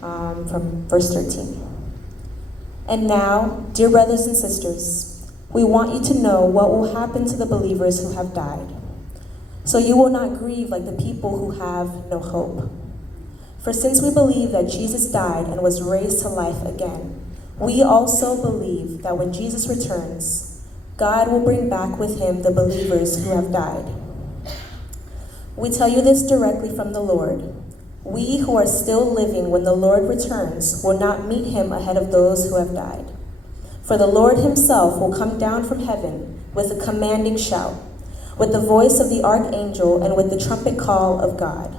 from verse 13. And now, dear brothers and sisters, we want you to know what will happen to the believers who have died. So you will not grieve like the people who have no hope. For since we believe that Jesus died and was raised to life again, we also believe that when Jesus returns, God will bring back with him the believers who have died. We tell you this directly from the Lord. We who are still living when the Lord returns will not meet him ahead of those who have died. For the Lord himself will come down from heaven with a commanding shout, with the voice of the archangel and with the trumpet call of God.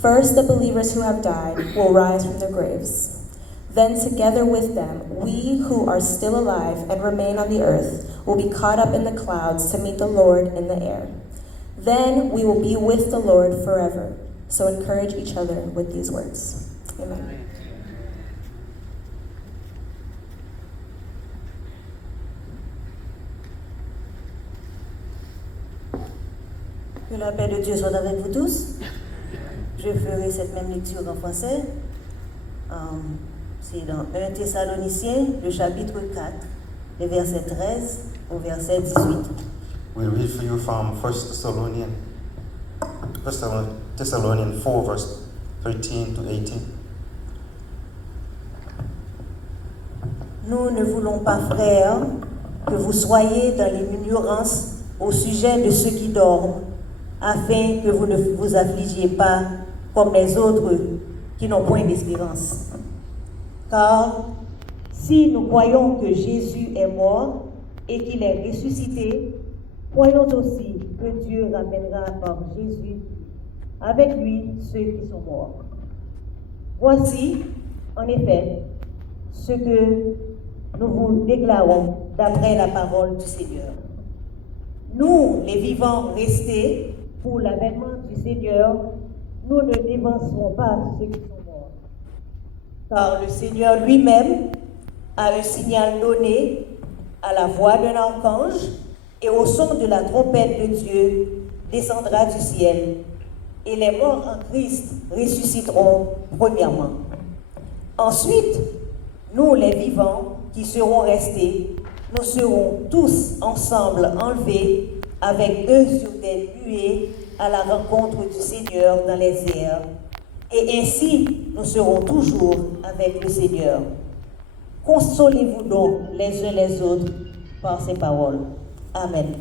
First, the believers who have died will rise from their graves. Then together with them, we who are still alive and remain on the earth will be caught up in the clouds to meet the Lord in the air. Then we will be with the Lord forever. So encourage each other with these words. Amen. Que la paix de Dieu soit avec vous tous. Je ferai cette même lecture en français. C'est dans 1 Thessaloniciens, le chapitre 4, les versets 13 au verset 18. We read for you from 1 Thessalonians 4, verse 13 to 18. Nous ne voulons pas, frères, que vous soyez dans l'ignorance au sujet de ceux qui dorment, afin que vous ne vous affligiez pas comme les autres qui n'ont point d'espérance. Car si nous croyons que Jésus est mort et qu'il est ressuscité, croyons aussi que Dieu ramènera par Jésus avec lui ceux qui sont morts. Voici, en effet, ce que nous vous déclarons d'après la parole du Seigneur. Nous, les vivants restés, pour l'avènement du Seigneur, nous ne dévancerons pas ceux qui sont morts. Car le Seigneur lui-même a un signal donné à la voix d'un archange et au son de la trompette de Dieu descendra du ciel. Et les morts en Christ ressusciteront premièrement. Ensuite, nous les vivants qui serons restés, nous serons tous ensemble enlevés avec eux sur des nuées à la rencontre du Seigneur dans les airs. Et ainsi, nous serons toujours avec le Seigneur. Consolez-vous donc les uns les autres par ces paroles. Amen.